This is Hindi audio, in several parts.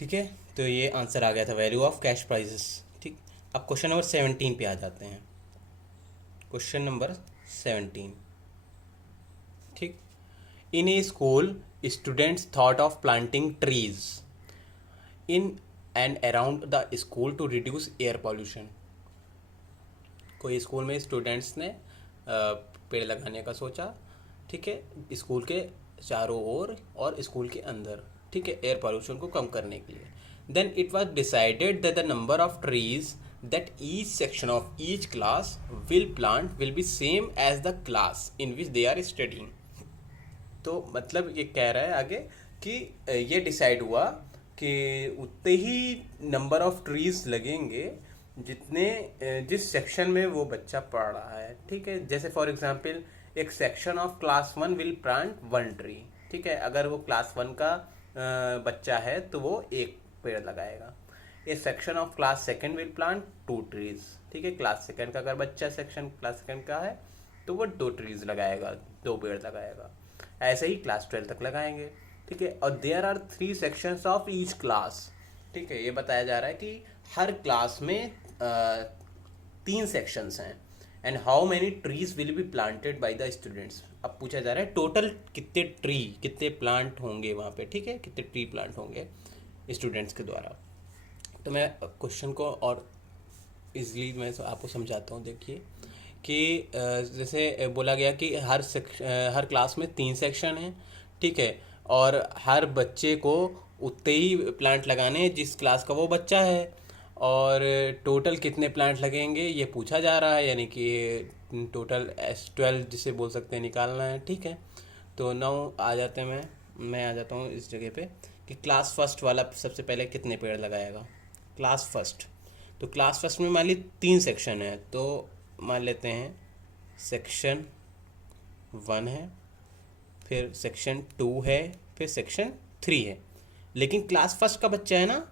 ठीक है, तो ये आंसर आ गया था, वैल्यू ऑफ कैश प्राइजेस। ठीक, अब क्वेश्चन नंबर 17 पे आ जाते हैं। Question number 17। ठीक, in a school students thought of planting trees in and around the school to reduce air pollution. कोई स्कूल में स्टूडेंट्स ने पेड़ लगाने का सोचा। ठीक है, स्कूल के चारों ओर और स्कूल के अंदर। ठीक है, एयर पॉल्यूशन को कम करने के लिए। Then it was decided that the number of trees that each section of each class will plant will be same as the class in which they are studying. तो मतलब ये कह रहा है आगे कि ये डिसाइड हुआ कि उतने ही नंबर ऑफ ट्रीज लगेंगे जितने जिस सेक्शन में वो बच्चा पढ़ रहा है। ठीक है, जैसे फॉर एग्जांपल एक section of class 1 will plant 1 tree. ठीक है, अगर वो क्लास 1 का बच्चा है तो वो एक पेड़ लगाएगा। A section of class 2 will plant 2 trees. ठीक है, क्लास 2 का अगर बच्चा सेक्शन क्लास 2 का है तो वो 2 ट्रीज लगाएगा, 2 पेड़ लगाएगा। ऐसे ही क्लास 12 तक लगाएंगे। ठीक है, और there are 3 sections of each class. ठीक है, ये बताया जा रहा है कि हर क्लास में 3 सेक्शंस हैं। And how many trees will be planted by the students. अब पूछा जा रहा है टोटल कितने प्लांट होंगे वहाँ पे। ठीक है, कितने ट्री प्लांट होंगे स्टूडेंट्स के द्वारा। तो मैं क्वेश्चन को और इजली मैं आपको समझाता हूँ। देखिए कि जैसे बोला गया कि हर क्लास में 3 सेक्शन हैं। ठीक है, और हर बच्चे को उतने ही प्लांट लगाने हैं जिस क्लास का वो बच्चा है। और टोटल कितने प्लांट लगेंगे ये पूछा जा रहा है, यानी कि टोटल S12 जिसे बोल सकते हैं निकालना है। ठीक है, तो नाउ आ जाते हैं, मैं आ जाता हूँ इस जगह पे कि क्लास फर्स्ट वाला सबसे पहले कितने पेड़ लगाएगा। क्लास फर्स्ट, तो क्लास फर्स्ट में मान ली 3 सेक्शन है, तो मान लेते हैं सेक्शन 1 है, फिर सेक्शन 2 है, फिर सेक्शन 3 है। लेकिन क्लास फर्स्ट का बच्चा है ना,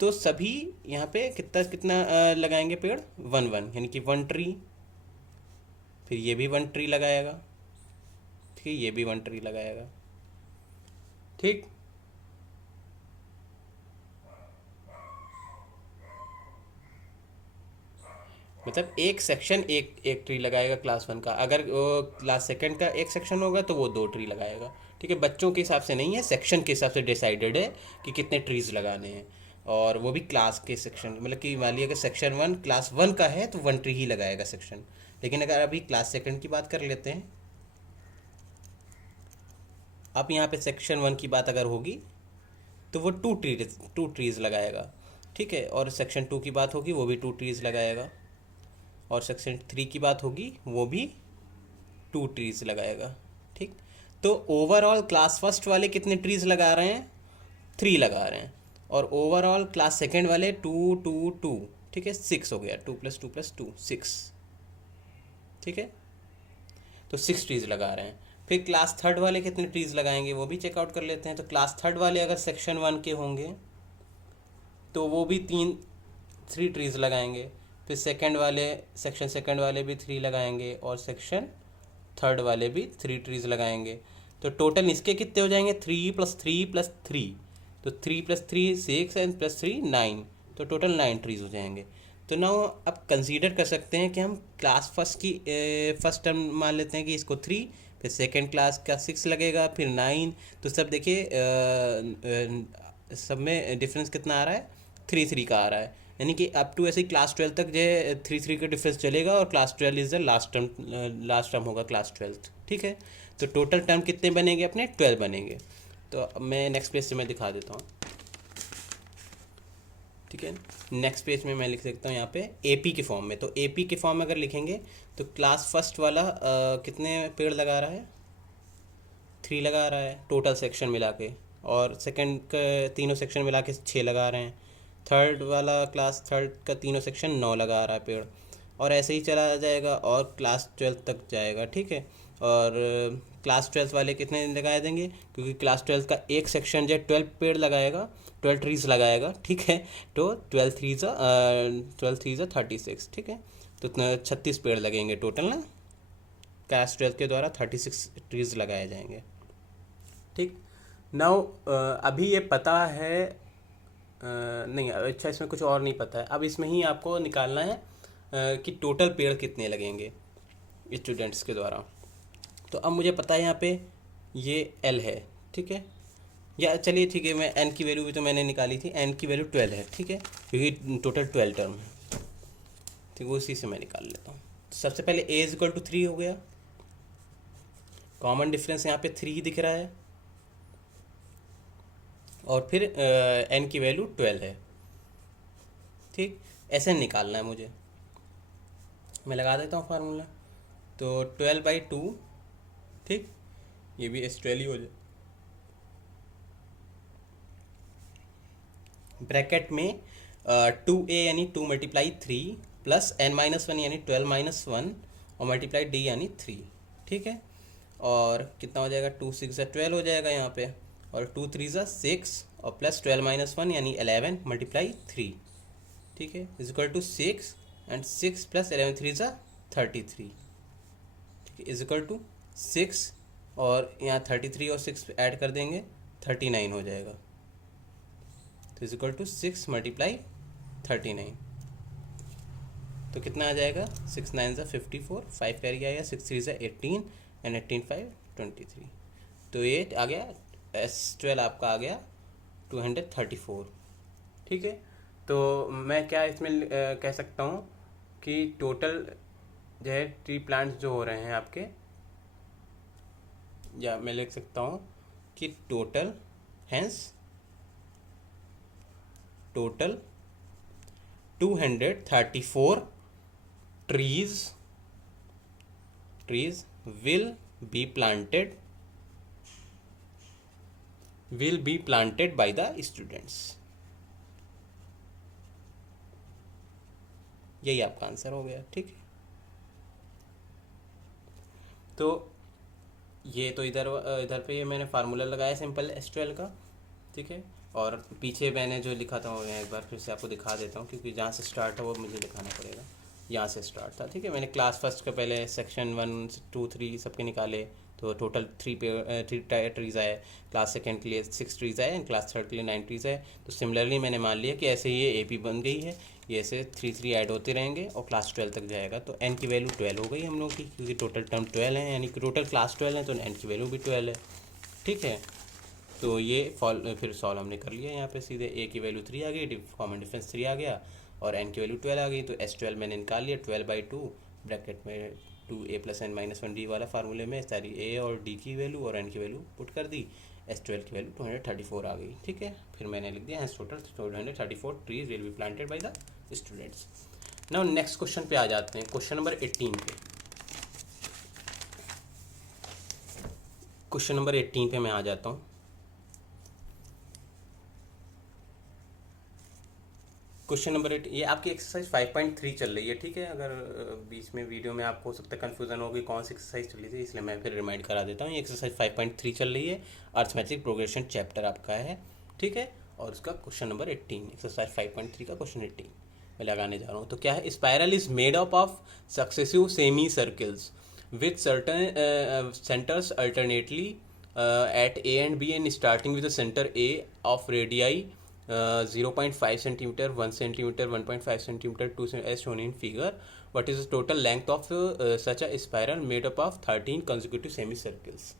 तो सभी यहाँ पे कितना कितना लगाएंगे पेड़, 1 1, यानी कि 1 ट्री। फिर ये भी 1 ट्री लगाएगा। ठीक है, ये भी 1 ट्री लगाएगा। ठीक, मतलब एक सेक्शन एक एक ट्री लगाएगा क्लास 1 का। अगर वो क्लास 2 का एक सेक्शन होगा तो वो 2 ट्री लगाएगा। ठीक है, बच्चों के हिसाब से नहीं है, सेक्शन के हिसाब से डिसाइडेड है कि कितने ट्रीज लगाने हैं। और वो भी क्लास के सेक्शन, मतलब कि मान लिया अगर सेक्शन 1 क्लास 1 का है तो 1 ट्री ही लगाएगा सेक्शन। लेकिन अगर अभी क्लास 2 की बात कर लेते हैं, अब यहाँ पे सेक्शन 1 की बात अगर होगी तो वो 2 ट्रीज लगाएगा। ठीक है, और सेक्शन 2 की बात होगी वो भी 2 ट्रीज लगाएगा। और सेक्शन 3 की बात होगी वो भी 2 ट्रीज लगाएगा। ठीक, तो ओवरऑल क्लास फर्स्ट वाले कितने ट्रीज लगा रहे हैं, 3 लगा रहे हैं। और ओवरऑल क्लास 2 वाले 2 2 2। ठीक है, 6 हो गया, 2 + 2 + 2 6। ठीक है, तो 6 ट्रीज लगा रहे हैं। फिर क्लास थर्ड वाले कितने ट्रीज लगाएंगे वो भी चेकआउट कर लेते हैं। तो क्लास थर्ड वाले अगर सेक्शन 1 के होंगे तो वो भी 3 ट्रीज लगाएंगे। फिर सेक्शन सेकंड वाले भी 3 लगाएंगे, और सेक्शन थर्ड वाले भी 3 ट्रीज लगाएंगे। तो टोटल इसके कितने हो जाएंगे, 3 + 3 + 3। तो 3 + 3 6 एंड +3 9। तो टोटल 9 ट्रीज हो जाएंगे। तो नाउ अब कंसीडर कर सकते हैं कि हम क्लास फर्स्ट की फर्स्ट टर्म मान लेते हैं कि इसको 3, फिर सेकेंड क्लास का 6 लगेगा, फिर 9। तो सब देखिए सब में डिफरेंस कितना आ रहा है, 3 3 का आ रहा है। यानी कि अप टू ऐसे ही क्लास 12 तक जो 3 3 का डिफरेंस चलेगा, और class 12 is the last term होगा क्लास 12। ठीक है, तो टोटल टर्म कितने बनेंगे अपने, 12 बनेंगे। तो अब मैं नेक्स्ट पेज से मैं दिखा देता हूँ। ठीक है, नेक्स्ट पेज में मैं लिख सकता हूँ यहाँ पे AP के फॉर्म में। तो AP के फॉर्म में अगर लिखेंगे तो क्लास फर्स्ट वाला कितने पेड़ लगा रहा है, 3 लगा रहा है टोटल सेक्शन मिला के। और सेकंड का तीनों सेक्शन मिला के 6 लगा रहे हैं। थर्ड वाला क्लास थर्ड का तीनों सेक्शन 9 लगा रहा है पेड़। और ऐसे ही चला जाएगा और क्लास 12 तक जाएगा। ठीक है, और क्लास 12 वाले कितने लगा देंगे, क्योंकि क्लास 12 का एक सेक्शन जो 12 पेड़ लगाएगा, 12 ट्रीज लगाएगा। ठीक है, तो 12 3 36। ठीक है, तो 36 पेड़ लगेंगे टोटल ना, क्लास 12 के द्वारा 36 ट्रीज लगाए जाएंगे। ठीक, नाउ अभी ये पता है नहीं, अच्छा इसमें कुछ और नहीं पता है। अब इसमें ही आपको निकालना है कि टोटल पेड़ कितने लगेंगे स्टूडेंट्स के द्वारा। तो अब मुझे पता है यहाँ पे ये एल है, ठीक है, या चलिए ठीक है, मैं एन की वैल्यू भी तो मैंने निकाली थी, एन की वैल्यू 12 है, ठीक है, क्योंकि टोटल 12 टर्म है, ठीक है, उसी से मैं निकाल लेता हूँ। तो सबसे पहले ए इज इक्वल टू 3 हो गया, कॉमन डिफरेंस यहाँ पे 3 दिख रहा है, और फिर एन की वैल्यू 12 है, ठीक, ऐसे निकालना है मुझे। मैं लगा देता हूँ फार्मूला। तो 12/2, ठीक, ये भी S12 ही हो जाए, ब्रैकेट में 2a यानी 2 मल्टीप्लाई 3 प्लस n-1 यानी 12-1 और मल्टीप्लाई d यानी 3, ठीक है। और कितना हो जाएगा, 2 6 12 हो जाएगा यहाँ पे, और 2 3 6 और प्लस 12-1 यानी 11 मल्टीप्लाई 3, ठीक है, is equal to 6 and 6 plus 11 3 33, ठीक है, इज इक्वल टू 6 और यहाँ 33 और 6 ऐड कर देंगे 39 हो जाएगा। तो इज इक्वल टू 6 मल्टीप्लाई 39, तो कितना आ जाएगा, 6 9 54, 5 कैरी आएगा, 6 3 18 एंड 18 5 23, तो ये आ गया S12 आपका आ गया 234, ठीक है। तो मैं क्या इसमें कह सकता हूँ कि टोटल जो है ट्री प्लांट्स जो हो रहे हैं आपके, या मैं लिख सकता हूँ कि total total 234 trees will be planted by the students। यही आपका आंसर हो गया, ठीक है। तो ये तो इधर पे ये मैंने फार्मूला लगाया सिंपल S12 का, ठीक है, और पीछे मैंने जो लिखा था वो मैं एक बार फिर से आपको दिखा देता हूँ, क्योंकि जहाँ से स्टार्ट है वो मुझे दिखाना पड़ेगा। यहाँ से स्टार्ट था, ठीक है, मैंने क्लास फर्स्ट के पहले सेक्शन 1 2 3 सबके निकाले, तो टोटल 3 ट्रीज़ आए, क्लास सेकेंड के लिए 6 ट्रीज़ आए एंड क्लास थर्ड के लिए 9 ट्रीज़ आए। तो सिमिलरली मैंने मान लिया कि ऐसे ये AP बन गई है, ये ऐसे 3 ऐड होते रहेंगे और क्लास 12 तक जाएगा। तो n की वैल्यू 12 हो गई हम लोग की, क्योंकि टोटल टर्म 12 है, यानी कि टोटल क्लास 12 है, तो n की वैल्यू भी 12 है, ठीक है। तो ये फिर सॉल्व हमने कर लिया, यहाँ पे सीधे a की वैल्यू 3 आ गई, कॉमन डिफरेंस 3 आ गया, और n की वैल्यू 12 आ गई। तो S12 मैंने निकाल लिया, 12/2 ब्रैकेट में 2a + n-1d वाला फार्मूले में सारी a और d की वैल्यू और n की वैल्यू पुट कर दी, S12 की वैल्यू 234 आ गई, ठीक है। फिर मैंने लिख दिया total 234 trees will be planted by the students. Now next question पे आ जाते हैं, क्वेश्चन नंबर 18 पे। क्वेश्चन नंबर 18 पे मैं आ जाता हूँ। क्वेश्चन नंबर 8, ये आपकी एक्सरसाइज 5.3 चल रही है, ठीक है। अगर बीच में वीडियो में आपको हो सकता है कन्फ्यूजन होगी कौन सी एक्सरसाइज चल रही थी, इसलिए मैं फिर रिमाइंड करा देता हूँ। ये एक्सरसाइज 5.3 चल रही है, अर्थमेटिक प्रोग्रेशन चैप्टर आपका है, ठीक है, और उसका क्वेश्चन नंबर 18, एक्सरसाइज 5.3 का क्वेश्चन 18 मैं लगाने जा रहा हूँ। तो क्या है, spiral is made up of successive semi circles with certain centres alternately at A and B and starting with the center A of radii 0.5 centimeter, 1 centimeter, 1.5 centimeter, 2 as shown in figure. What is the total length of such a spiral made up of 13 consecutive semicircles?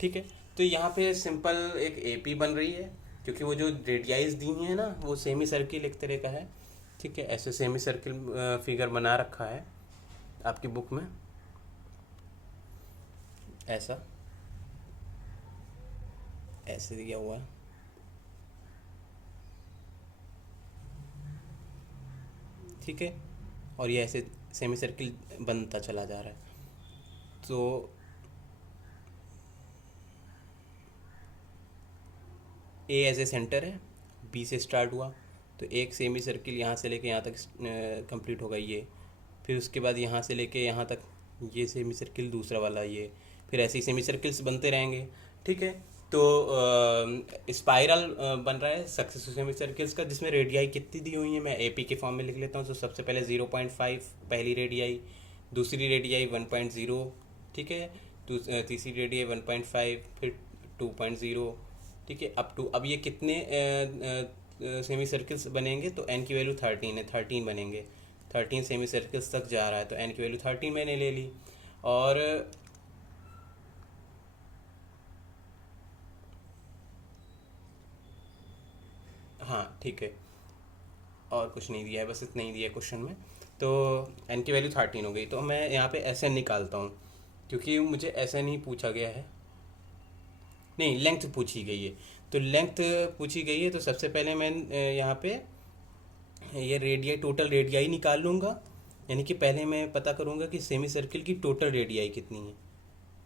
ठीक है, तो यहाँ पे सिंपल एक AP बन रही है, क्योंकि वो जो रेडियाइज दी हैं ना वो सेमी सर्किल एक तरह का है, ठीक है। ऐसे सेमी सर्किल फिगर बना रखा है आपकी बुक में, ऐसे दिया हुआ है, ठीक है, और ये ऐसे सेमी सर्किल बनता चला जा रहा है। तो ए एज ए सेंटर है, बी से स्टार्ट हुआ, तो एक सेमी सर्किल यहाँ से लेके यहाँ तक कंप्लीट होगा ये, फिर उसके बाद यहाँ से लेके यहाँ तक ये सेमी सर्किल दूसरा वाला ये, फिर ऐसे ही सेमी सर्किल्स बनते रहेंगे, ठीक है। तो स्पाइरल बन रहा है सक्सेसिव सेमी सर्किल्स का, जिसमें रेडियाई कितनी दी हुई है मैं AP के फॉर्म में लिख लेता हूँ। तो सबसे पहले 0.5 पहली रेडियाई, दूसरी रेडियाई 1.0, ठीक है, तीसरी रेडियाई 1.5, फिर 2.0, ठीक है, अब ये कितने सेमी सर्किल्स बनेंगे तो n की वैल्यू 13 है, 13 बनेंगे। 13 सेमी सर्किल्स तक जा रहा है तो n की वैल्यू 13 मैंने ले ली। और हाँ ठीक है, और कुछ नहीं दिया है, बस इतना ही दिया है क्वेश्चन में। तो n की वैल्यू 13 हो गई, तो मैं यहाँ पे एस एन निकालता हूँ, क्योंकि मुझे एस एन ही पूछा गया है, नहीं लेंथ पूछी गई है। तो लेंथ पूछी गई है तो सबसे पहले मैं यहाँ पे ये रेडियाई, टोटल रेडियाई निकाल लूँगा। यानी कि पहले मैं पता करूँगा कि सेमी सर्किल की टोटल रेडियाई कितनी है,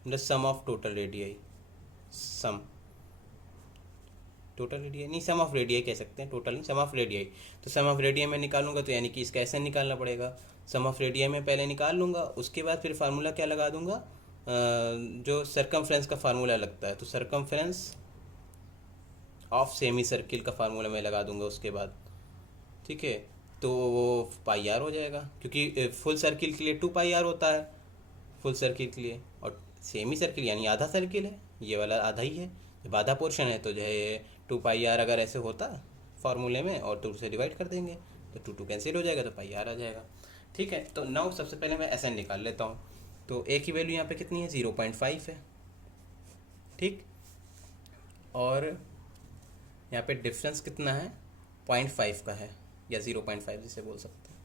मतलब sum of total radii, sum total radii नहीं, सम ऑफ रेडियाई कह सकते हैं, टोटल नहीं, सम ऑफ रेडियाई। तो सम ऑफ रेडियाई मैं निकालूंगा तो यानी कि इसका ऐसे निकालना पड़ेगा। सम ऑफ रेडियाई मैं पहले निकाल लूँगा, उसके बाद फिर फार्मूला क्या लगा दूंगा, जो सरकमफ्रेंस का फार्मूला लगता है, तो सरकमफ्रेंस ऑफ सेमी सर्किल का फार्मूला मैं लगा दूंगा उसके बाद। ठीक है, तो वो पाई आर हो जाएगा, क्योंकि फुल सर्किल के लिए 2 पाई आर होता है, फुल सर्किल के लिए। और सेमी सर्किल यानी आधा सर्किल है, ये वाला आधा ही है, जब आधा पोर्शन है तो जो है 2 पाई आर अगर ऐसे होता फार्मूले में और 2 से डिवाइड कर देंगे तो 2 कैंसिल हो जाएगा, तो पाई आर आ जाएगा। ठीक है, तो नाउ सबसे पहले मैं एस एन निकाल लेता हूँ। तो ए की वैल्यू यहाँ पे कितनी है, 0.5 है। ठीक, और यहाँ पे डिफरेंस कितना है, 0.5 का है, या 0.5 जिसे बोल सकते हैं।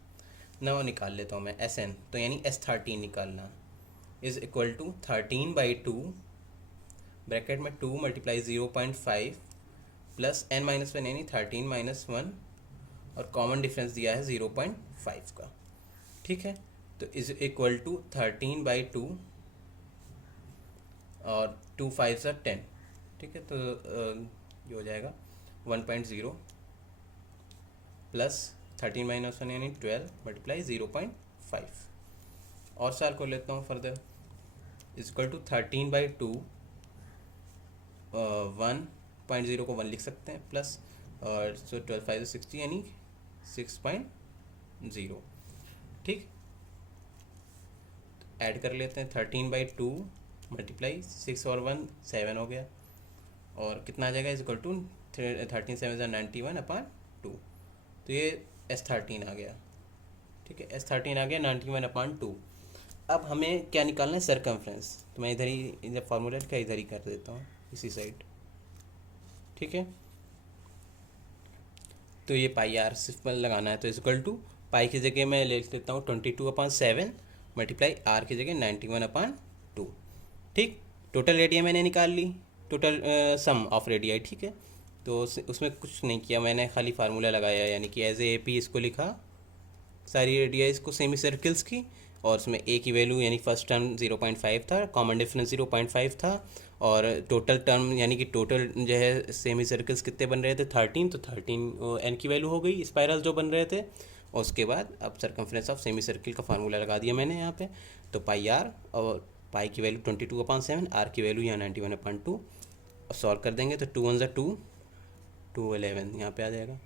नाउ निकाल लेता हूँ मैं एस एन, तो यानी S13 निकालना इज इक्वल टू 13/2 ब्रैकेट में 2 मल्टीप्लाई 0.5 प्लस n-1 यानी 13-1, और कॉमन डिफरेंस दिया है 0.5 का। ठीक है, तो इज इक्वल टू 13/2 और 2 5 10। ठीक है, तो ये हो जाएगा 1.0 प्लस 13-1 यानी 12 मल्टीप्लाई 0.5। और सॉल्व कर लेता हूँ फर्दर, इज इक्वल टू 13/2, 1.0 को 1 लिख सकते हैं, प्लस और सो 12 5 60 यानी 6.0। ठीक, ऐड कर लेते हैं, 13/2 मल्टीप्लाई 6 और 1 7 हो गया, और कितना आ जाएगा, इज इक्वल टू 13 7 91/2। तो ये S13 आ गया। ठीक है, S13 आ गया 91/2। अब हमें क्या निकालना है, सरकमफ्रेंस। तो मैं इधर ही जब फार्मूला का इधर ही कर देता हूँ, इसी साइड। ठीक है, तो ये पाई आर सिर्फ लगाना है, तो इक्वल टू पाई की जगह मैं ले लेता हूँ 22/7 मल्टीप्लाई आर की जगह 91/2। ठीक, टोटल रेडियाई मैंने निकाल ली, टोटल सम ऑफ रेडियाई। ठीक है, तो उसमें कुछ नहीं किया मैंने, खाली फार्मूला लगाया, यानी कि एज ए पी इसको लिखा, सारी रेडियाइज को सेमी सर्किल्स की, और उसमें ए की वैल्यू यानी फर्स्ट टर्म 0.5 था, कॉमन डिफरेंस 0.5 था, और टोटल टर्म यानी कि टोटल जो है सेमी सर्कल्स कितने बन रहे थे, 13, तो 13 एन की वैल्यू हो गई, स्पायरल जो बन रहे थे। और उसके बाद अब सर्कमफ्रेंस ऑफ सेमी सर्किल का फार्मूला लगा दिया मैंने यहाँ पे, तो पाई आर, और पाई की वैल्यू 22/7, आर की वैल्यू यहाँ 91/2, और सॉल्व कर देंगे तो 2 1 2, 2 11 यहाँ पे आ जाएगा।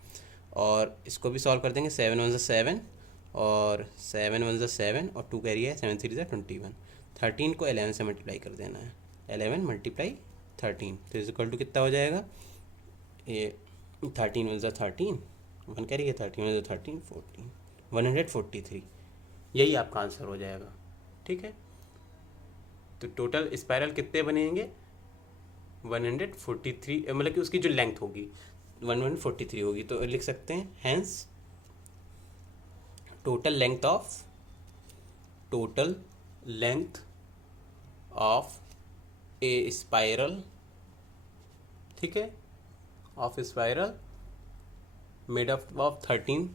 और इसको भी सॉल्व कर देंगे, 7 1 7, और 7 1 7, और 2 कैरी है, 7 3 21। 13 को 11 से मल्टीप्लाई कर देना है, 11 मल्टीप्लाई 13, तो इज इक्वल टू कितना हो जाएगा, ये 13 1 13, 1 कैरी है, 13 1 13 14, 143। यही आपका आंसर हो जाएगा। ठीक है, तो टोटल स्पायरल कितने बनेंगे, 143, मतलब कि उसकी जो लेंथ होगी 143 होगी, तो लिख सकते हैं hence total length of a spiral, ठीक है, of spiral made up of 13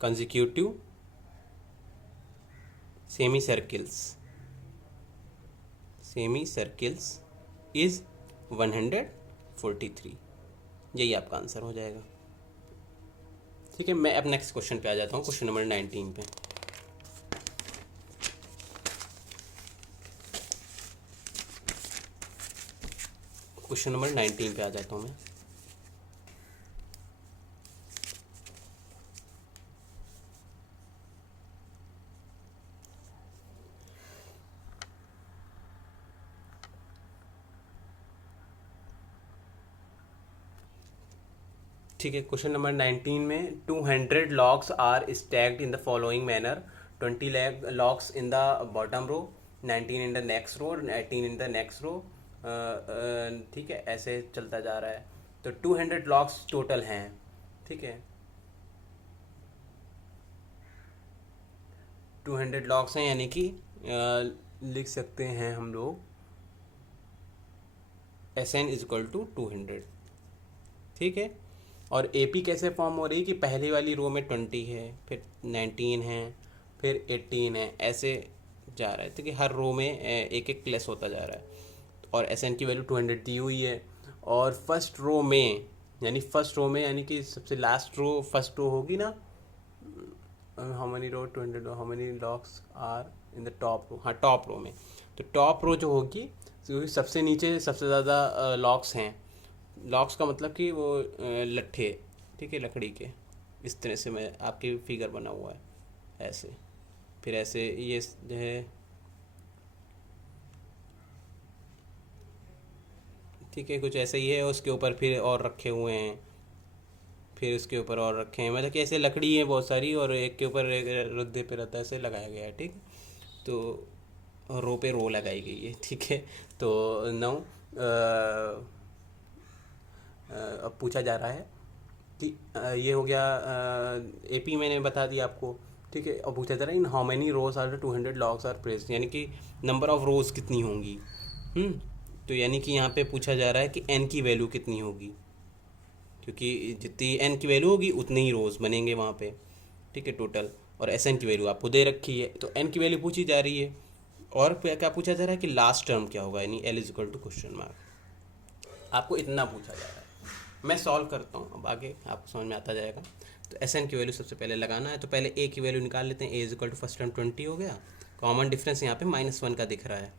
consecutive semi circles is 143। यही आपका आंसर हो जाएगा। ठीक है, मैं अब नेक्स्ट क्वेश्चन पे आ जाता हूँ, क्वेश्चन नंबर 19 पे। क्वेश्चन नंबर 19 पे आ जाता हूँ मैं। ठीक है, क्वेश्चन नंबर 19 में 200 logs are stacked in the following manner, 20 logs in the bottom row, 19 in the next row, 18 in the next row. ठीक है, ऐसे चलता जा रहा है। तो 200 लॉक्स टोटल हैं। ठीक है, 200 लॉक्स हैं, यानी कि लिख सकते हैं हम लोग SN इज इक्वल टू 200। ठीक है, और AP कैसे फॉर्म हो रही है कि पहली वाली रो में 20 है, फिर 19 है, फिर 18 है, ऐसे जा रहा है। तो कि हर रो में एक एक प्लस होता जा रहा है, और SN की वैल्यू 200 दी हुई है। और फर्स्ट रो में यानी कि सबसे लास्ट रो फर्स्ट रो होगी ना, how many row 200, how many logs are in the top row, हाँ टॉप रो में। तो टॉप रो जो होगी, तो सबसे नीचे सबसे ज़्यादा लॉक्स हैं। लॉक्स का मतलब कि वो लट्ठे, ठीक है, लकड़ी के। इस तरह से मैं आपके फिगर बना हुआ है ऐसे, फिर ऐसे ये जो है, ठीक है, कुछ ऐसा ही है। उसके ऊपर फिर और रखे हुए हैं, फिर उसके ऊपर और रखे हैं, मतलब कि ऐसे लकड़ी है बहुत सारी, और एक के ऊपर एक रद्दे पे रहता है, ऐसे लगाया गया है। ठीक, तो रो पे रो लगाई गई है। ठीक है, तो नाउ अब पूछा जा रहा है कि ये हो गया AP मैंने बता दिया आपको। ठीक है, अब पूछा जा रहा है in how many rows are 200 logs are placed, यानी कि नंबर ऑफ रोज कितनी होंगी। तो यानी कि यहाँ पे पूछा जा रहा है कि n की वैल्यू कितनी होगी, क्योंकि जितनी n की वैल्यू होगी उतने ही रोज़ बनेंगे वहाँ पे। ठीक है, टोटल। और SN की वैल्यू आपको दे रखी है, तो n की वैल्यू पूछी जा रही है। और क्या पूछा जा रहा है कि लास्ट टर्म क्या होगा, यानी L is equal to question mark. आपको इतना पूछा जा रहा है। मैं सॉल्व करता हूँ, अब आगे आपको समझ में आता जाएगा। तो SN की वैल्यू सबसे पहले लगाना है, तो पहले A की वैल्यू निकाल लेते हैं। A is equal to first term 20 हो गया, कॉमन डिफरेंस यहाँ पे -1 का दिख रहा है।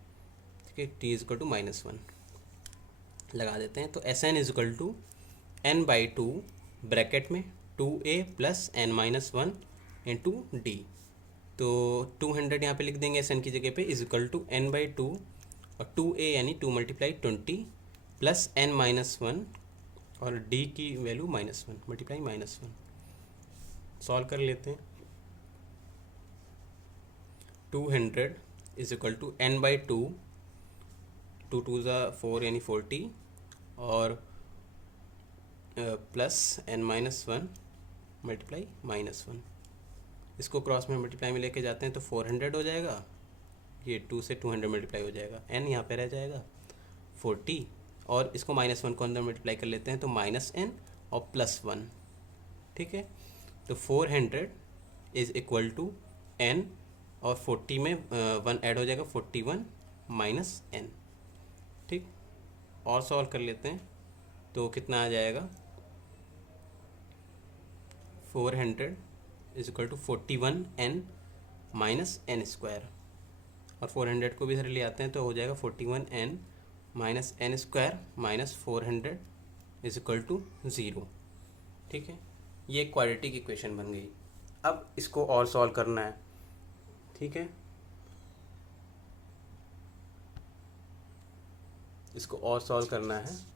ठीक है, T इज इक्वल टू -1 लगा देते हैं। तो SN is equal to n/2 bracket में 2a plus n-1 into D. तो 200 यहाँ पे लिख देंगे SN की जगह पे, इज इक्वल टू n/2 और 2a यानी 2 मल्टीप्लाई 20 प्लस n-1 और d की वैल्यू -1 मल्टीप्लाई -1। सॉल्व कर लेते हैं। 200 इज इक्वल टू n/2, 2 2 ज़ा 4 यानी 40, और प्लस n-1 मल्टीप्लाई -1। इसको क्रॉस में मल्टीप्लाई में लेके जाते हैं तो 400 हो जाएगा, ये 2 से 200 मल्टीप्लाई हो जाएगा, n यहाँ पे रह जाएगा 40, और इसको -1 को अंदर मल्टीप्लाई कर लेते हैं तो -n और +1। ठीक है, तो 400 इज इक्वल टू n, और 40 में 1 ऐड हो जाएगा, 41 -n। ठीक, और सॉल्व कर लेते हैं तो कितना आ जाएगा, 400 is equal to 41n minus n square, और 400 को भी इधर ले आते हैं तो हो जाएगा 41n minus n square minus 400 is equal to 0। ठीक है, ये एक क्वाड्रेटिक इक्वेशन बन गई। अब इसको और सॉल्व करना है। ठीक है, इसको और सॉल्व करना है।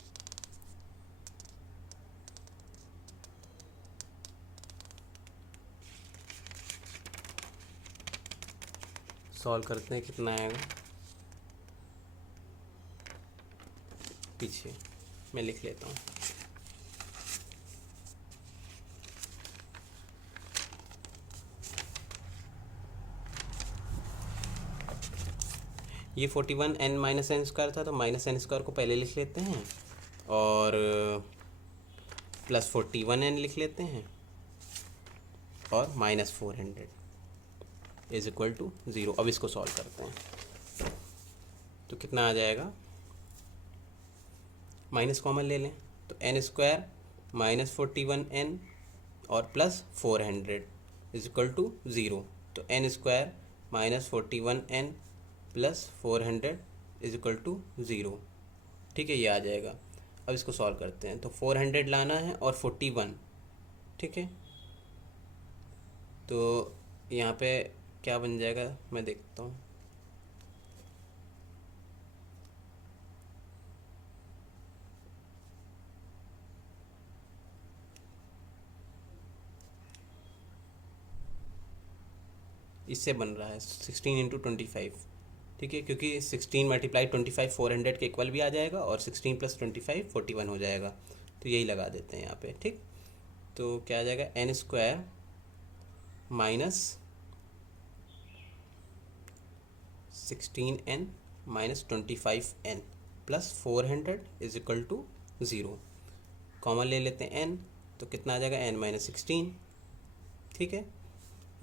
सॉल्व करते हैं, कितना आएगा, पीछे मैं लिख लेता हूँ। ये 41n माइनस n स्क्वायर था, तो माइनस n स्क्वायर को पहले लिख लेते हैं, और प्लस 41n लिख लेते हैं, और -400 इज इक्वल टू 0। अब इसको सॉल्व करते हैं तो कितना आ जाएगा, माइनस कॉमन ले लें तो n स्क्वायर माइनस 41n और प्लस 400 इज इक्वल टू 0। तो n square minus 41n plus 400 is equal to 0। ठीक है, ये आ जाएगा। अब इसको सॉल्व करते हैं तो 400 लाना है और 41। ठीक है, तो यहाँ पे क्या बन जाएगा मैं देखता हूँ। इससे बन रहा है 16 × 25, ठीक है, क्योंकि 16 मल्टीप्लाई 25 400 के इक्वल भी आ जाएगा और 16 + 25 41 हो जाएगा। तो यही लगा देते हैं यहाँ पे, ठीक। तो क्या आ जाएगा, n² minus 16n minus 25n plus 400 is equal to 0। Common ले लेते हैं n, तो कितना आ जाएगा, n - 16, ठीक है।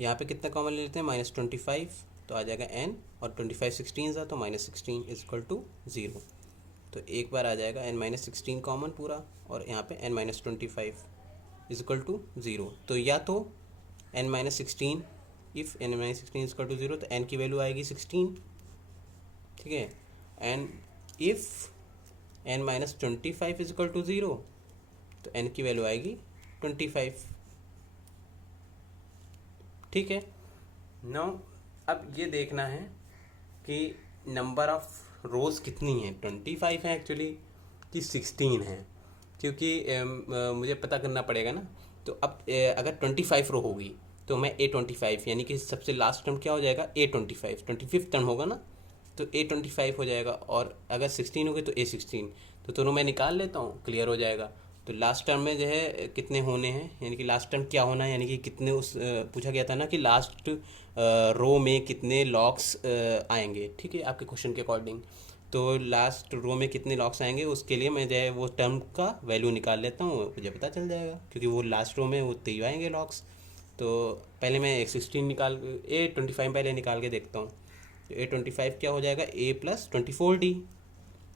यहाँ पे कितना कॉमन ले लेते हैं, -25, तो आ जाएगा n, और 25 16 था तो -16 इज इक्वल टू 0। तो एक बार आ जाएगा n - 16 कॉमन पूरा, और यहाँ पे n - 25 इज इक्वल टू 0। तो या तो n - 16, if n - 16 is equal to 0, तो n की वैल्यू आएगी 16, ठीक है। And if n - 25 is equal to 0, तो n की वैल्यू आएगी 25, ठीक है। नाउ अब ये देखना है कि नंबर ऑफ रोज़ कितनी है, 25 है एक्चुअली कि 16 है, क्योंकि मुझे पता करना पड़ेगा ना। तो अब अगर 25 रो होगी तो मैं A25 यानी कि सबसे लास्ट टर्म क्या हो जाएगा, A25, 25th टर्म होगा ना, तो A25 हो जाएगा। और अगर 16 होगी तो A16, तो दोनों मैं निकाल लेता हूँ, क्लियर हो जाएगा। तो लास्ट टर्म में जो है कितने होने हैं, यानी कि लास्ट टर्म क्या होना है, यानी कि कितने उस पूछा गया था ना कि लास्ट रो में कितने लॉक्स आएंगे, ठीक है, आपके क्वेश्चन के अकॉर्डिंग। तो लास्ट रो में कितने लॉक्स आएंगे, उसके लिए मैं जो है वो टर्म का वैल्यू निकाल लेता हूँ, मुझे पता चल जाएगा, क्योंकि वो लास्ट रो में उतने ही आएंगे लॉक्स। तो पहले मैं A16 निकाल, A25 पहले निकाल के देखता हूँ। तो A25 क्या हो जाएगा, A + 24D,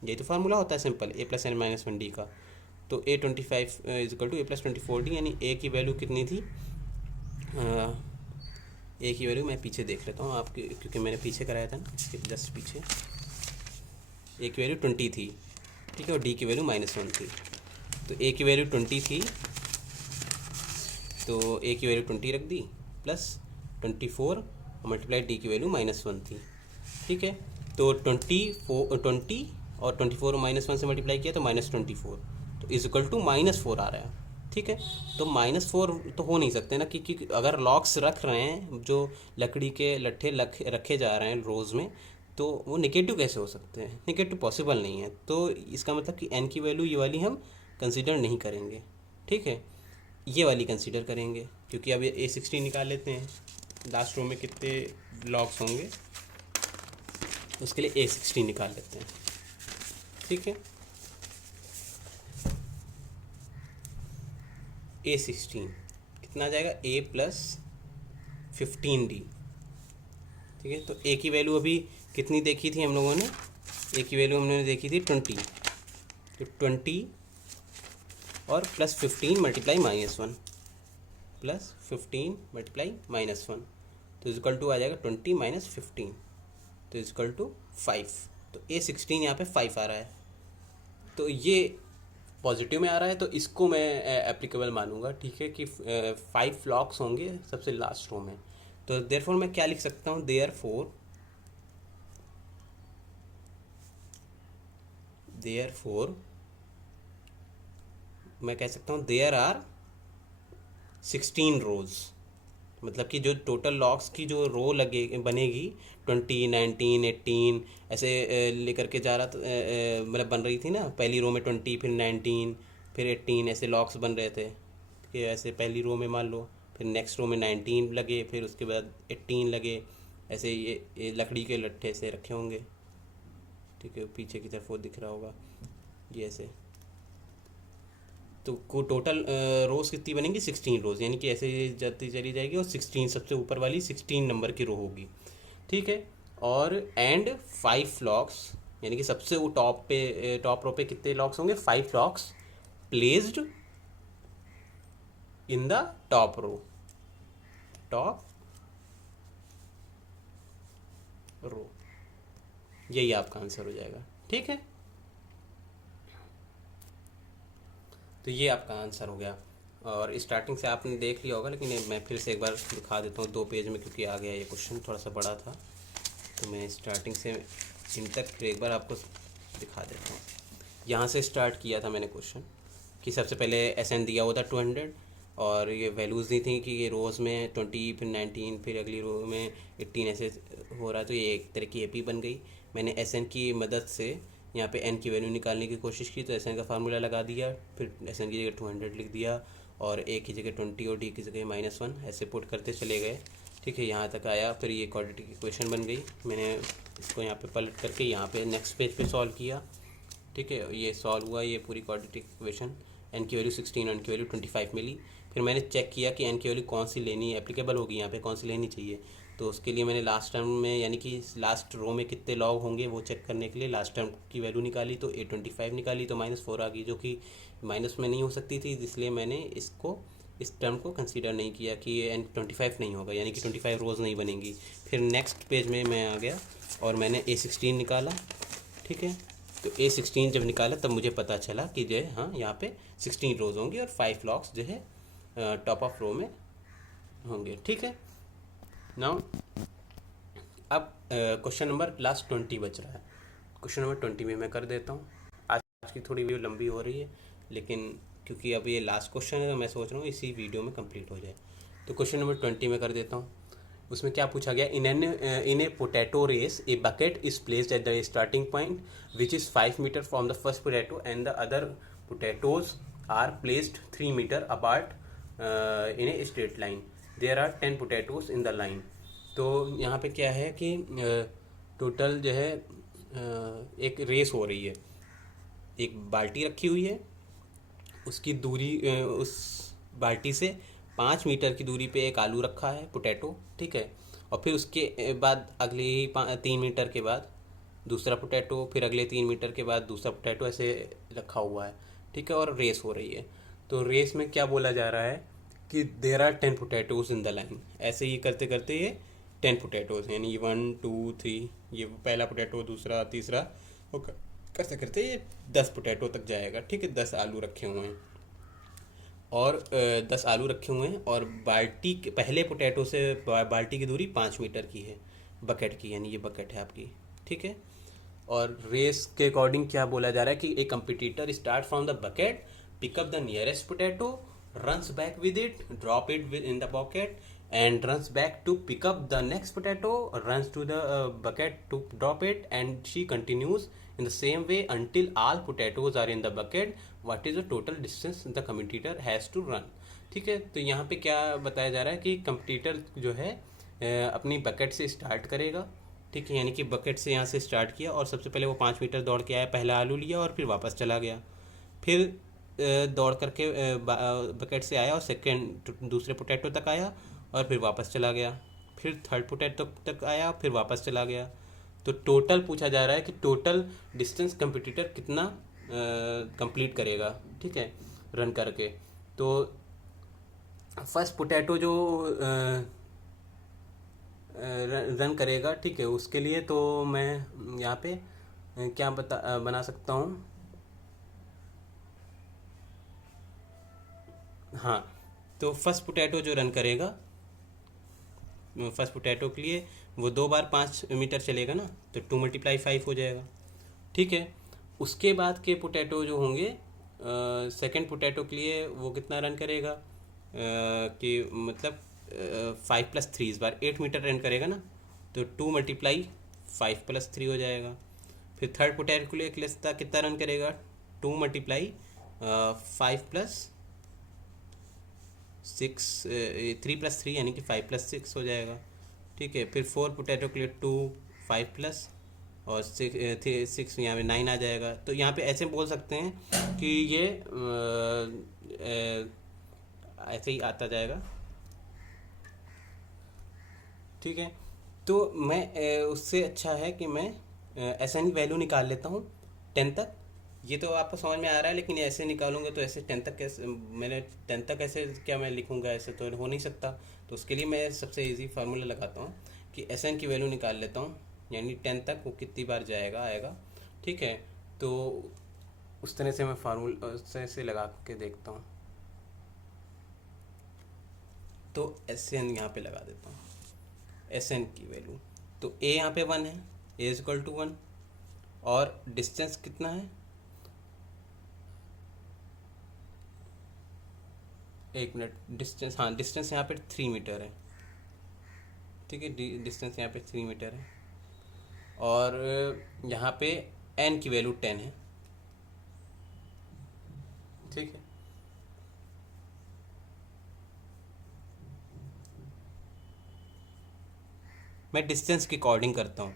यही तो फार्मूला होता है सिंपल, A + n - 1D का। तो A25 is equal to A + 24D, यानी A की वैल्यू कितनी थी, A की वैल्यू मैं पीछे देख लेता हूँ आपके, क्योंकि मैंने पीछे कराया था ना, इसके जस्ट पीछे। A की वैल्यू 20 थी, ठीक है, और D की वैल्यू -1 थी। तो A की वैल्यू 20 थी, तो A की वैल्यू 20 रख दी, प्लस 24 मल्टीप्लाई D की वैल्यू -1 थी, ठीक है। तो 20 और 24 -1 से मल्टीप्लाई किया तो -24, तो इज इक्वल टू -4 आ रहा है, ठीक है। तो -4 तो हो नहीं सकते ना, क्योंकि अगर लॉक्स रख रहे हैं, जो लकड़ी के लट्ठे रखे जा रहे हैं रोज़ में, तो वो निगेटिव कैसे हो सकते हैं, निगेटिव पॉसिबल नहीं है। तो इसका मतलब कि n की वैल्यू ये वाली हम कंसिडर नहीं करेंगे, ठीक है, ये वाली कंसिडर करेंगे, क्योंकि अब ये A16 निकाल लेते हैं, लास्ट रो में कितने लॉक्स होंगे, उसके लिए A16 निकाल लेते हैं, ठीक है। A16 कितना आ जाएगा, A + 15D, ठीक है। तो A की वैल्यू अभी कितनी देखी थी हम लोगों ने, A की वैल्यू हमने देखी थी 20, तो 20 और +15 मल्टीप्लाई -1, +15 मल्टीप्लाई -1, तो इक्वल टू आ जाएगा 20 - 15, तो इक्वल टू 5। तो A16 यहाँ पे 5 आ रहा है, तो ये पॉजिटिव में आ रहा है, तो इसको मैं एप्लीकेबल मानूंगा, ठीक है, कि 5 लॉक्स होंगे सबसे लास्ट रो में। तो देयरफॉर मैं क्या लिख सकता हूँ, देयरफॉर मैं कह सकता हूँ देयर आर 16 रोज, मतलब कि जो टोटल लॉक्स की जो रो लगे बनेगी 20 19 18 ऐसे लेकर के जा रहा था, मतलब बन रही थी ना, पहली रो में 20, फिर 19, फिर 18, ऐसे लॉक्स बन रहे थे कि ऐसे पहली रो में मान लो, फिर नेक्स्ट रो में 19 लगे, फिर उसके बाद 18 लगे, ऐसे ये लकड़ी के लट्ठे से रखे होंगे, ठीक है, पीछे की तरफ वो दिख रहा होगा ये ऐसे। तो को टोटल रोज़ कितनी बनेंगी, 16 रोज़, यानी कि ऐसे जाती चली जाएगी, और 16 सबसे ऊपर वाली 16 नंबर की रो होगी, ठीक है। और एंड 5 लॉक्स, यानी कि सबसे वो टॉप रो पे कितने लॉक्स होंगे, 5 logs placed in the top row, यही आपका आंसर हो जाएगा, ठीक है। तो ये आपका आंसर हो गया, और स्टार्टिंग से आपने देख लिया होगा, लेकिन मैं फिर से एक बार दिखा देता हूँ 2 पेज में, क्योंकि आ गया ये क्वेश्चन थोड़ा सा बड़ा था, तो मैं स्टार्टिंग से इन तक फिर एक बार आपको दिखा देता हूँ। यहाँ से स्टार्ट किया था मैंने क्वेश्चन, कि सबसे पहले SN दिया हुआ था 200, और ये वैल्यूज़ दी थी कि ये रोज़ में 20, फिर 19, फिर अगली रो में 18 ऐसे हो रहा है। तो ये एक तरह की एपी बन गई। मैंने एस एन की मदद से यहाँ पे एन की वैल्यू निकालने की कोशिश की, तो एस एन का फार्मूला लगा दिया, फिर एस एन की जगह 200 लिख दिया और ए की जगह 20 और डी की जगह -1 ऐसे पुट करते चले गए। ठीक है, यहाँ तक आया। फिर ये क्वाड्रेटिक इक्वेशन बन गई। मैंने इसको यहाँ पे पलट करके यहाँ पे नेक्स्ट पेज पे सॉल्व किया। ठीक है, ये सॉल्व हुआ, ये पूरी क्वाड्रेटिक इक्वेशन। एन की वैल्यू 16, एन की वैल्यू 25 मिली। फिर मैंने चेक किया कि एन की वैल्यू कौन सी लेनी एप्लीकेबल होगी, यहाँ पे कौन सी लेनी चाहिए। तो उसके लिए मैंने लास्ट टर्म में यानी कि लास्ट रो में कितने लॉग होंगे वो चेक करने के लिए लास्ट टर्म की वैल्यू निकाली, तो A25 निकाली, तो -4 आ गई, जो कि माइनस में नहीं हो सकती थी, इसलिए मैंने इसको इस टर्म को कंसीडर नहीं किया कि ये N25 नहीं होगा, यानी कि 25 रोज़ नहीं बनेंगी। फिर नेक्स्ट पेज में मैं आ गया और मैंने A16 निकाला। ठीक है, तो A16 जब निकाला तब मुझे पता चला कि जो है हाँ यहाँ पे 16 रोज़ होंगी और 5 लॉक्स जो है टॉप ऑफ रो में होंगे। ठीक है, नाउ अब क्वेश्चन नंबर लास्ट 20 बच रहा है। क्वेश्चन नंबर 20 में मैं कर देता हूँ। आज की थोड़ी वीडियो लंबी हो रही है, लेकिन क्योंकि अब ये लास्ट क्वेश्चन है तो मैं सोच रहा हूँ इसी वीडियो में कंप्लीट हो जाए। तो क्वेश्चन नंबर 20 में कर देता हूँ। उसमें क्या पूछा गया, in a potato race a bucket is placed at the starting point which is 5 metre from the first potato and the other potatoes are placed 3 metre apart in a straight line. There are 10 potatoes in the line. तो यहाँ पे क्या है कि टोटल जो है एक रेस हो रही है। एक बाल्टी रखी हुई है, उसकी दूरी उस बाल्टी से 5 मीटर की दूरी पे एक आलू रखा है, पोटैटो। ठीक है, और फिर उसके बाद अगले ही 3 मीटर के बाद दूसरा पोटैटो, फिर अगले 3 मीटर के बाद दूसरा पोटैटो, ऐसे रखा हुआ है। ठीक है, और रेस हो रही है। तो रेस में क्या बोला जा रहा है कि there are 10 potatoes in the line. ऐसे ही करते करते ये 10 पोटैटोज, यानी 1 2 3, ये पहला पोटैटो, दूसरा, तीसरा, और करते करते ये 10 पोटैटो तक जाएगा। ठीक है, 10 आलू रखे हुए हैं और 10 आलू रखे हुए हैं और बाल्टी के पहले पोटैटो से बाल्टी की दूरी 5 मीटर की है बकेट की, यानी ये बकेट है आपकी। ठीक है, और रेस के अकॉर्डिंग क्या बोला जा रहा है कि a competitor start from the bucket, pick up the nearest potato, runs back with it, drop it in the bucket and runs back to pick up the next potato, runs to the bucket to drop it, and she continues in the same way until all potatoes are in the bucket. What is the total distance the competitor has to run? ठीक है, तो यहाँ पे क्या बताया जा रहा है कि कंपटीटर जो है अपनी बकेट से स्टार्ट करेगा। ठीक है, यानी कि बकेट से यहाँ से स्टार्ट किया और सबसे पहले वो 5 मीटर दौड़ के आया, पहला आलू लिया और फिर वापस चला गया। फिर दौड़ करके बकेट से आया और सेकेंड दूसरे पोटैटो तक आया और फिर वापस चला गया। फिर थर्ड पोटैटो तक आया, फिर वापस चला गया। तो टोटल पूछा जा रहा है कि टोटल डिस्टेंस कंपटीटर कितना कंप्लीट करेगा। ठीक है, रन करके। तो फर्स्ट पोटैटो जो रन करेगा, ठीक है, उसके लिए तो मैं यहाँ पे क्या बना सकता हूँ। हाँ, तो फर्स्ट पोटैटो जो रन करेगा, फर्स्ट पोटैटो के लिए वो 2 बार 5 मीटर चलेगा ना, तो 2 × 5 हो जाएगा। ठीक है, उसके बाद के पोटैटो जो होंगे सेकंड पोटैटो के लिए वो कितना रन करेगा कि मतलब 5 + 3, इस बार 8 मीटर रन करेगा ना, तो 2 × 5 + 3 हो जाएगा। फिर थर्ड पोटैटो के लिए कितना रन करेगा, 2 × 5 + 6, 3 + 3 यानी कि 5 + 6 हो जाएगा। ठीक है, फिर 4 पोटैटो के लिए 2 5 प्लस और 6 यहाँ पे 9 आ जाएगा। तो यहाँ पे ऐसे बोल सकते हैं कि ये ऐसे ही आता जाएगा। ठीक है, तो मैं उससे अच्छा है कि मैं ऐसा नहीं वैल्यू निकाल लेता हूँ 10 तक। ये तो आपको समझ में आ रहा है, लेकिन ऐसे निकालूंगा तो ऐसे 10 तक कैसे, मैंने 10 तक ऐसे क्या मैं लिखूंगा, ऐसे तो हो नहीं सकता। तो उसके लिए मैं सबसे इजी फार्मूला लगाता हूँ कि एस एन की वैल्यू निकाल लेता हूँ, यानी 10 तक वो कितनी बार आएगा। ठीक है, तो उस तरह से मैं फार्मूला से लगा के देखता हूँ। तो एस एन यहाँ पे लगा देता हूँ, एस एन की वैल्यू। तो ए यहाँ पे 1 है, ए इज इक्वल टू 1, और डिस्टेंस कितना है, एक मिनट, डिस्टेंस, हाँ डिस्टेंस यहाँ पे 3 मीटर है, ठीक है, डिस्टेंस यहाँ पे 3 मीटर है, और यहाँ पे n की वैल्यू 10 है, ठीक है। मैं डिस्टेंस की अकॉर्डिंग करता हूँ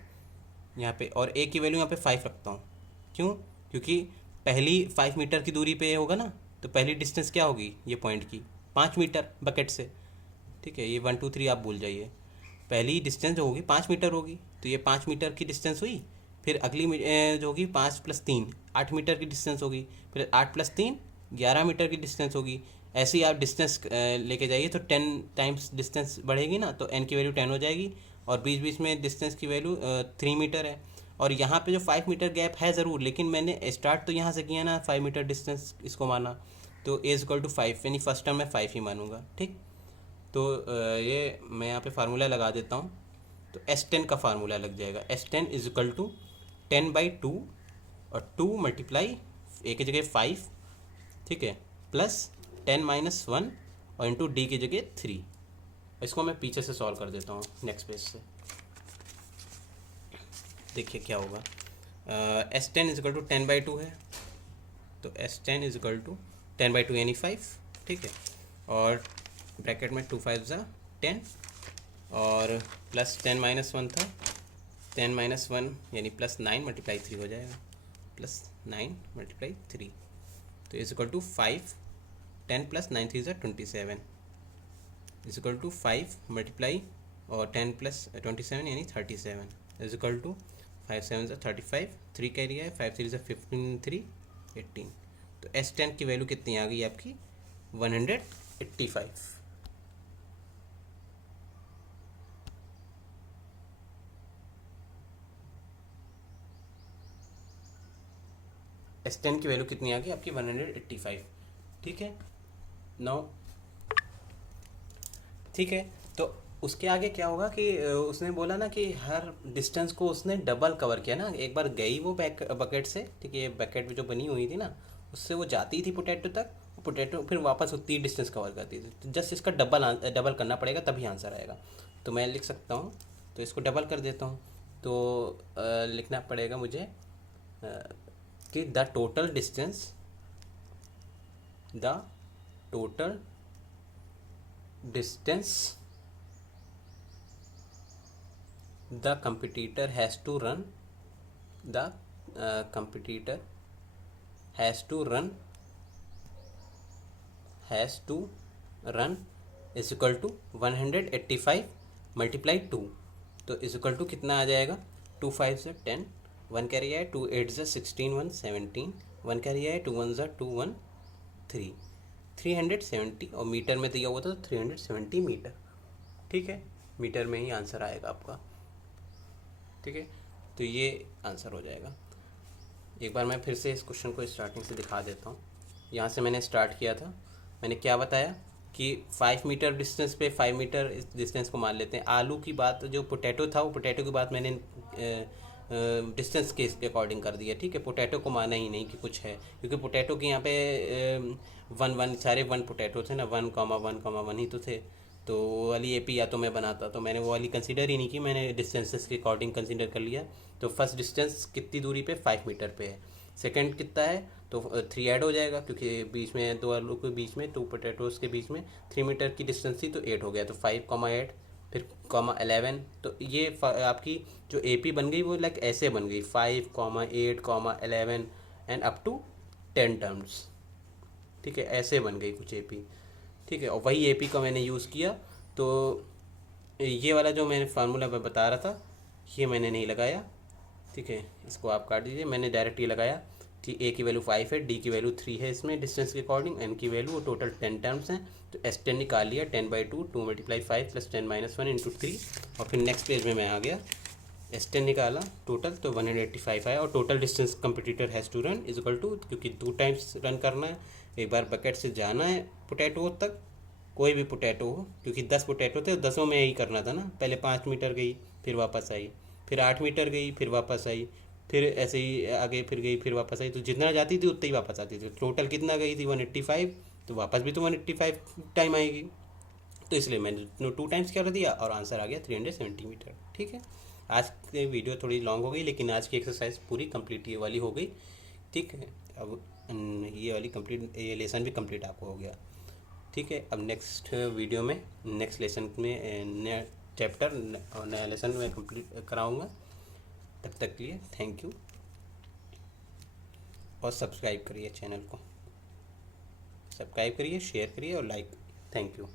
यहाँ पे, और a की वैल्यू यहाँ पे 5 रखता हूँ। क्यों? क्योंकि पहली 5 मीटर की दूरी पे होगा ना, तो पहली डिस्टेंस क्या होगी ये पॉइंट की, 5 मीटर बकेट से, ठीक है। ये 1 2 3 आप भूल जाइए, पहली डिस्टेंस जो होगी 5 मीटर होगी, तो ये 5 मीटर की डिस्टेंस हुई। फिर अगली जो होगी 5 + 3 8 मीटर की डिस्टेंस होगी, फिर 8 + 3 11 मीटर की डिस्टेंस होगी। ऐसे ही आप डिस्टेंस लेके जाइए तो 10 टाइम्स डिस्टेंस बढ़ेगी ना, तो n की वैल्यू 10 हो जाएगी, और बीच बीच में डिस्टेंस की वैल्यू 3 मीटर है। और यहाँ पे जो 5 मीटर गैप है ज़रूर, लेकिन मैंने स्टार्ट तो यहाँ से किया ना, 5 मीटर डिस्टेंस इसको माना, तो a = 5, यानी फर्स्ट टर्म में 5 ही मानूंगा, ठीक। तो ये मैं यहाँ पे फार्मूला लगा देता हूँ। तो S10 का फार्मूला लग जाएगा, S10 = 10/2, और 2 मल्टीप्लाई a की जगह 5, ठीक है, प्लस 10 - 1 और इंटू d की जगह 3। इसको मैं पीछे से सॉल्व कर देता हूँ नेक्स्ट पेज से, देखिए क्या होगा। S10 = 10/2 है, तो S10 = 10/2 यानी 5, ठीक है, और ब्रैकेट में 2 5 ज़ा 10, और प्लस 10 - 1 था, 10 - 1 यानी +9 × 3 हो जाएगा, +9 × 3, तो =5, 10 + 9 3 = 27, =5 मल्टीप्लाई और 10 + 27 यानी 37, =5 7 = 35, 3 कैरी है, 5 3 = 15 3 18। तो S10 की वैल्यू कितनी आ गई आपकी, 185। S10 की वैल्यू कितनी आ गई आपकी, 185, ठीक है। नौ, ठीक है। तो उसके आगे क्या होगा कि उसने बोला ना कि हर डिस्टेंस को उसने डबल कवर किया ना, एक बार गई वो बकेट से, ठीक है, ये बकेट जो बनी हुई थी ना, उससे वो जाती थी पोटैटो तक, पोटैटो फिर वापस उतनी डिस्टेंस कवर करती थी, तो जस्ट इसका डबल करना पड़ेगा तभी आंसर आएगा। तो मैं लिख सकता हूँ, तो इसको डबल कर देता हूँ, तो लिखना पड़ेगा मुझे कि the total distance the competitor has to run is equal to 185 × 2, तो इज इक्वल टू कितना आ जाएगा, 2 5 ज़ा 10, 1 कैरी है, 2 8 ज़ा 16, 1 17, 1 कैरी है, 2 1 ज़ा 2 1 3, 370, और मीटर में दिया हुआ था तो 370 मीटर, ठीक है, मीटर में ही आंसर आएगा आपका, ठीक है। तो ये आंसर हो जाएगा। एक बार मैं फिर से इस क्वेश्चन को स्टार्टिंग से दिखा देता हूँ। यहाँ से मैंने स्टार्ट किया था, मैंने क्या बताया कि 5 मीटर डिस्टेंस पे 5 मीटर इस डिस्टेंस को मान लेते हैं। आलू की बात, जो पोटैटो था, वो पोटैटो की बात मैंने डिस्टेंस के इसके अकॉर्डिंग कर दिया, ठीक है, पोटैटो को माना ही नहीं कि कुछ है, क्योंकि पोटैटो के यहाँ पे 1 सारे 1 पोटैटो थे ना, 1,1,1 ही तो थे, तो वो वाली AP या तो मैं बनाता, तो मैंने वो वाली कंसीडर ही नहीं की, मैंने डिस्टेंसेस के अकॉर्डिंग कंसीडर कर लिया। तो फर्स्ट डिस्टेंस कितनी दूरी पे, 5 मीटर पे है, सेकंड कितना है, तो 3 ऐड हो जाएगा, क्योंकि बीच में 2 आलू के बीच में, 2 पोटैटोज़ के बीच में 3 मीटर की डिस्टेंस थी, तो 8 हो गया, तो 5,8, फिर ,11, तो ये आपकी जो AP बन गई वो लाइक ऐसे बन गई, 5,8, 11 एंड अप टू 10 टर्म्स, ठीक है, ऐसे बन गई कुछ AP, ठीक है। और वही AP का मैंने यूज़ किया, तो ये वाला जो मैंने फार्मूला मैं बता रहा था, ये मैंने नहीं लगाया, ठीक है, इसको आप काट दीजिए। मैंने डायरेक्ट ये लगाया कि A की वैल्यू 5 है, D की वैल्यू 3 है इसमें डिस्टेंस के अकॉर्डिंग, N की वैल्यू टोटल 10 टर्म्स हैं, तो S10 निकाल लिया, 10/2, 2 × 5 + 10 - 1 × 3, और फिर नेक्स्ट पेज में मैं आ गया, S10 निकाला टोटल, तो 185 आया, और total distance competitor has to run is equal to, क्योंकि 2 टाइम्स रन करना है, एक बार बकेट से जाना है पोटैटो तक, कोई भी पोटैटो हो, क्योंकि 10 पोटैटो थे, 10 में यही करना था ना, पहले 5 मीटर गई, फिर वापस आई, फिर 8 मीटर गई, फिर वापस आई, फिर ऐसे ही आगे फिर गई, फिर वापस आई, तो जितना जाती थी उतना ही वापस आती थी। टोटल कितना गई थी, 185, तो वापस भी तो 185 टाइम आएगी, तो इसलिए मैंने 2 टाइम्स कर दिया और आंसर आ गया 370 मीटर। ठीक है, आज की वीडियो थोड़ी लॉन्ग हो गई, लेकिन आज की एक्सरसाइज पूरी कंप्लीट ये वाली हो गई। ठीक है, अब ये वाली कंप्लीट, ये लेसन भी कंप्लीट आपको हो गया। ठीक है, अब नेक्स्ट वीडियो में, नेक्स्ट लेसन में नया चैप्टर और नया लेसन में कंप्लीट कराऊंगा। तब तक के लिए थैंक यू, और सब्सक्राइब करिए चैनल को, सब्सक्राइब करिए, शेयर करिए और लाइक। Thank you.